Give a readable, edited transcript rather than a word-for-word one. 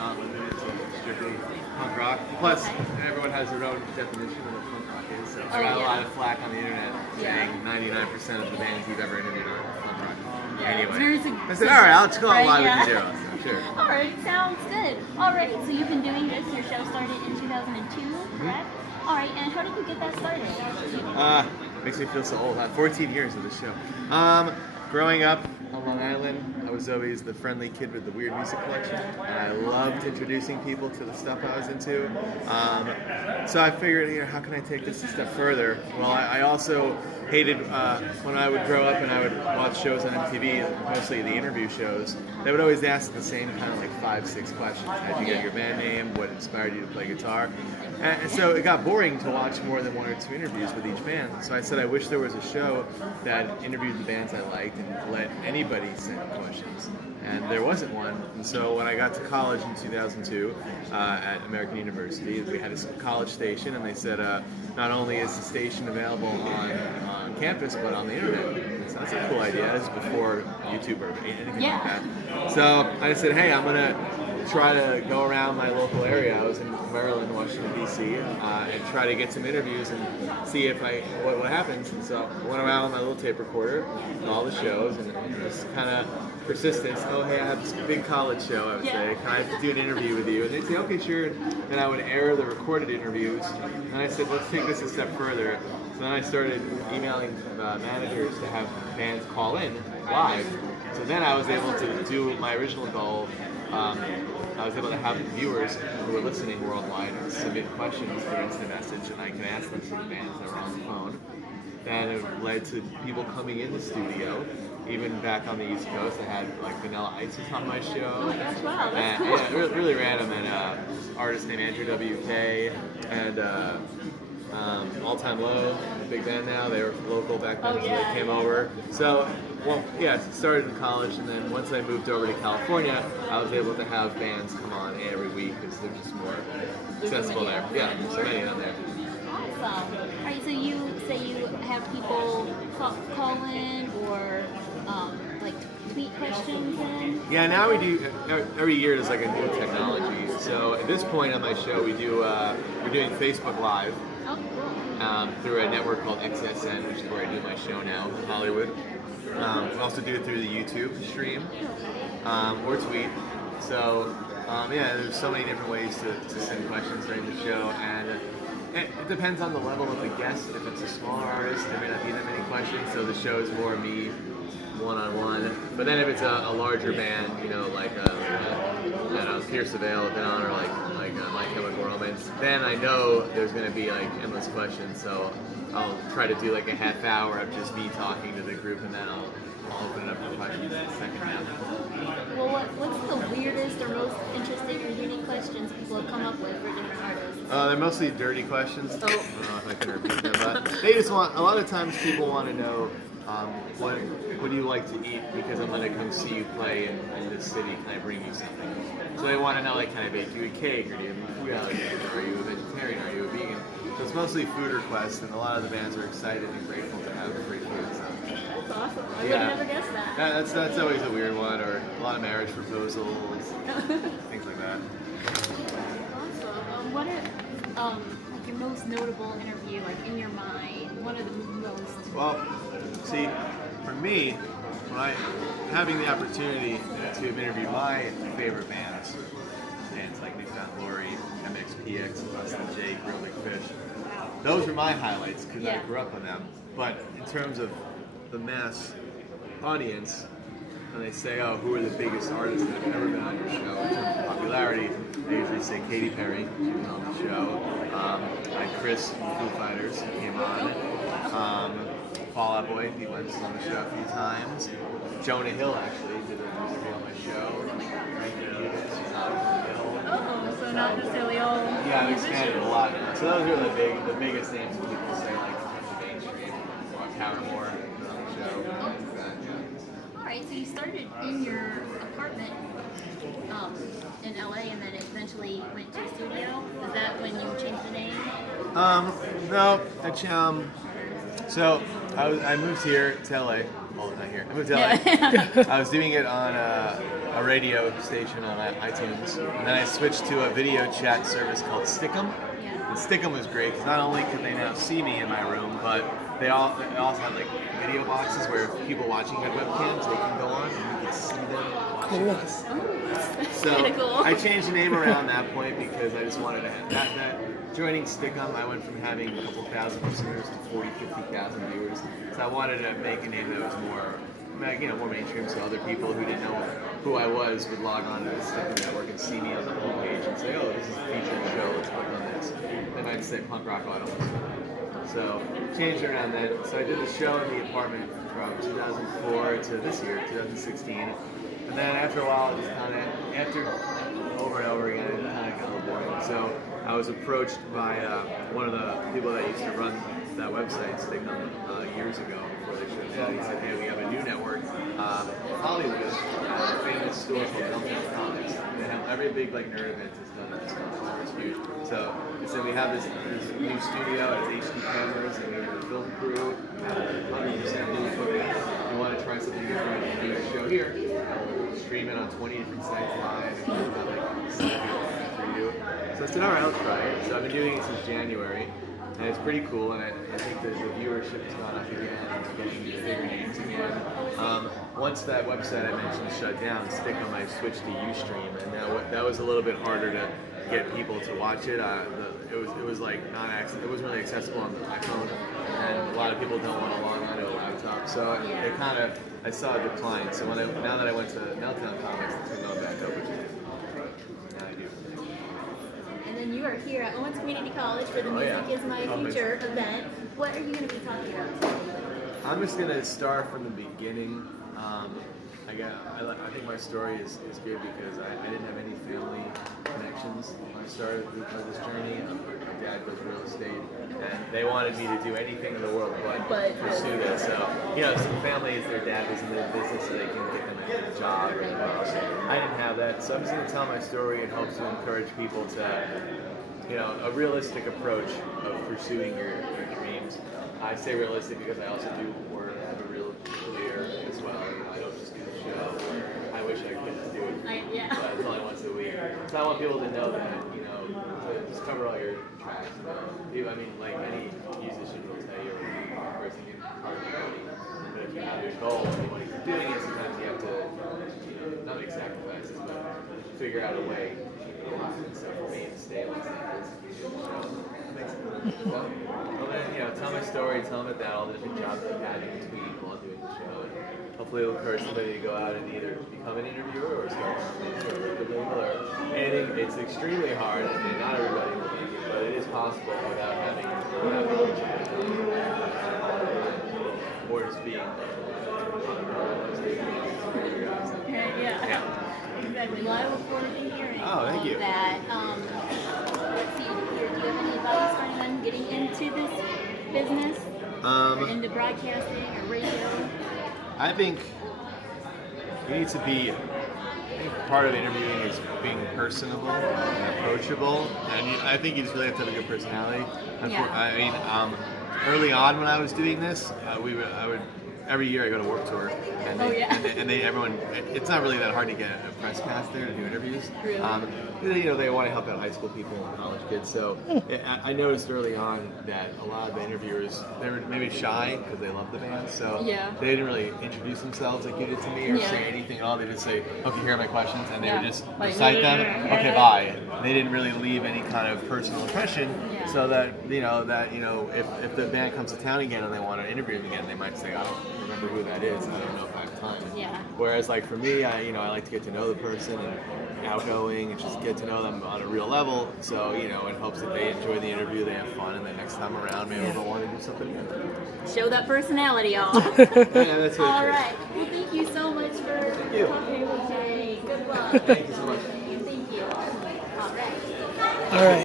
not limited to strictly punk rock. Plus, everyone has their own definition of what punk rock is. So I got a lot of flack on the internet saying 99% of the bands you've ever interviewed are punk rock. Anyway, I said, all right, I'll just call it live with you. Sure. All right, sounds good. All right, so you've been doing this. Your show started in 2002, correct? All right, and how did you get that started? Makes me feel so old. 14 years of the show. Growing up on Long Island, I was always the friendly kid with the weird music collection, and I loved introducing people to the stuff I was into. So I figured, how can I take this a step further? Well, I also hated when I would grow up and I would watch shows on MTV, mostly the interview shows. They would always ask the same kind of like 5-6 questions. How'd you get your band name? What inspired you to play guitar? And so it got boring to watch more than 1 or 2 interviews with each band. So I said I wish there was a show that interviewed the bands I liked and let anybody send questions. And there wasn't one. And so when I got to college in 2002 at American University, we had a college station, and they said not only is the station available on campus, but on the internet. So that's a cool idea. This is before YouTube or anything like that. So I said, hey, I'm going to try to go around my local area. I was in Maryland, Washington, D.C., and try to get some interviews and see if what happens. And so I went around with my little tape recorder and all the shows, and just kind of persistence. Oh, hey, I have this big college show, I would say. Can I do an interview with you? And they'd say, okay, sure. And I would air the recorded interviews. And I said, let's take this a step further. So then I started emailing managers to have bands call in live. So then I was able to do my original goal. I was able to have viewers who were listening worldwide submit questions through instant message, and I can ask them to the bands that were on the phone. That have led to people coming in the studio. Even back on the East Coast, I had like Vanilla Ice was on my show. Oh my gosh, wow, that's cool. Yeah, really random. And this artist named Andrew WK and All Time Low, a big band now. They were local back then, so they came over. So, it started in college, and then once I moved over to California, I was able to have bands come on every week because they're just more accessible there. Yeah, so many on there. Awesome. All right, so you say you have people call in or like tweet questions in? Yeah, now we do, every year there's like a new technology. So at this point on my show, we're doing Facebook Live. Oh, cool. Through a network called XSN, which is where I do my show now in Hollywood. We also do it through the YouTube stream or tweet. So there's so many different ways to send questions during the show, and it depends on the level of the guest. If it's a smaller artist, there may not be that many questions, so the show is more me one-on-one. But then if it's a larger band, like Pierce the Veil have been on, or like My Chemical Romance, then I know there's going to be like endless questions. So I'll try to do like a half hour of just me talking to the group, and then I'll open it up for questions in the second half. Well, what's the weirdest or most interesting or unique questions people have come up with for different artists? They're mostly dirty questions. I don't know if I can repeat them, but they just want, a lot of times people want to know what do you like to eat, because I'm going to come see you play in this city, can I bring you something? So they want to know, like, can I bake you a cake, or do you have food allergies, or are you a vegetarian, are you a vegan? So it's mostly food requests, and a lot of the bands are excited and grateful to have free food. So. That's awesome. I would have never guessed that. That's always a weird one, or a lot of marriage proposals, things like that. Awesome. What are like your most notable interview, like in your mind? What are the most? Well, see, for me, having the opportunity to interview my favorite bands like New Found Glory, MXPX, Bustin' Jake, Real Big Fish, those are my highlights because I grew up on them. But in terms of the mass audience, when they say, oh, who are the biggest artists that have ever been on your show in terms of popularity, they usually say Katy Perry, she was on the show. Like Chris from Foo Fighters, he came on. Fall Out Boy, he went on the show a few times. Jonah Hill actually did an interview on my show. So not necessarily all. Yeah, I've expanded a lot. So those are the biggest names that people say, like the mainstream. Paramore on the show. Alright, so you started in your apartment in LA, and then eventually went to a studio. Is that when you changed the name? No, so I moved here to LA. Well, not here. I moved to LA. I was doing it on a radio station on iTunes, and then I switched to a video chat service called Stick'em. Yeah. And Stick'em was great because not only could they now see me in my room, but they also had like video boxes where people watching had webcams, they can go on and you can see them watching us. So Kinda cool. I changed the name around that point because I just wanted to have that. Joining Stick'em, I went from having a couple thousand listeners to 40, 50,000 viewers. So I wanted to make a name that was more mainstream, so other people who didn't know who I was would log on to the Stick'em network and see me on the homepage and say, oh, this is a featured show, let's click on this. Then I'd say Punk Rock Auto. So changed it around then. So I did the show in the apartment from 2004 to this year, 2016. And then after a while, it just after over and over again, it kind of got a little boring. So I was approached by one of the people that used to run that website, Stick'em, years ago before they shut down. He said, hey, we have a new network, Hollywood, a famous store called Meltdown Comics. They have every big nerd event is done at this store. It's huge. So he said, we have this new studio, it has HD cameras, and we have a film crew, 100% new footage. We want to try something different and do a show here. We'll stream it on 20 different sites live, and we'll have for you. So I said, all right, I'll try it. So I've been doing it since January, and it's pretty cool, and I think the viewership has gone up again, and it's getting bigger names again. Once that website I mentioned shut down, Stick'em, I switched to Ustream, and that was a little bit harder to get people to watch it. It was like it wasn't really accessible on the iPhone, and a lot of people don't want to log on to a laptop, so I saw a decline. So now that I went to Meltdown Comics, it's going back up, which is now I do. And then you are here at Owens Community College for the Music Is My Future event. What are you going to be talking about today? I'm just going to start from the beginning. I think my story is good because I didn't have any family connections when I started this journey. My dad does real estate, and they wanted me to do anything in the world but pursue this. So, some families, their dad was in the business, so they can get them a job or anything else. I didn't have that, so I'm just going to tell my story and hope to encourage people to, a realistic approach of pursuing your dreams. I say realistic because I also do have a real career as well. I don't just do the show. I wish I could just do it. But it's only once a week. So I want people to know that, to just cover all your tracks. Like any musician will tell you, or person can carve your money. But if you have your goal and you want to keep doing it, sometimes you have to, not make sacrifices, but figure out a way. So for me, to stay on stage, tell my story, tell them about all the different jobs I've had in between while doing the show. And hopefully it'll encourage somebody to go out and either become an interviewer or start a record label or anything. It's extremely hard, and not everybody will make it, but it is possible without having or just being Exactly. Well, I look forward to hearing thank you. That. Let's see here. Do you have any advice for anyone getting into this business? Or into broadcasting or radio? I think you need to be. Part of interviewing is being personable and approachable, and I think you just really have to have a good personality. Early on when I was doing this, I would every year I go to Warped Tour, and everyone. It's not really that hard to get a press pass there to do interviews. Really? They want to help out high school people and college kids. So I noticed early on that a lot of the interviewers, they were maybe shy because they love the band, so they didn't really introduce themselves like you did to me or say anything at all. They just say, "Okay, here are my questions," and they would just recite them. Okay, bye. They didn't really leave any kind of personal impression, so that if the band comes to town again and they want to interview them again, they might say, "I don't remember who that is. I don't know if I have time." Whereas like for me, I like to get to know the person and outgoing and just get to know them on a real level. So it helps that they enjoy the interview, they have fun, and then next time around maybe they'll want to do something new. Show that personality off. That's really All right. Well, thank you so much for talking with me. Good luck. Thank you so much. Thank you. All right. All right.